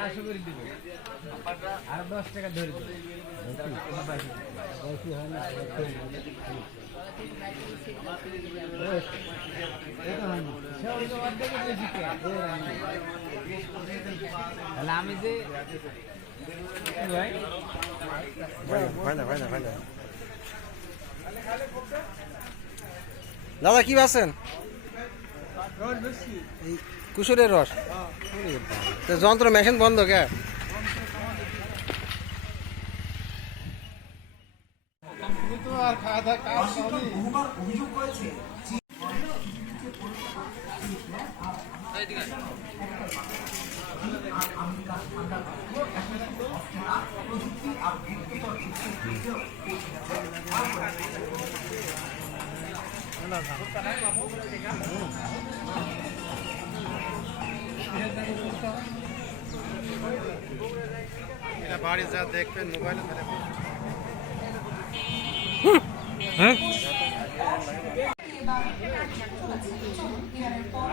250 করে দিব আর 10 টাকা ধরে দেব বেশি হয় না এটা হয় না সব তো অর্ধেক বেশি কে তাহলে আমি যে ভাই না দাদা কি বাসেন এই কুসুরের রস তো যন্ত্র মেশিন বন্ধ কে আর খাওয়া দাওয়া কাজ বহুবার অভিযোগ করেছে বাড়ি যা দেখবেন মোবাইলে এবার চলুন এবারের পর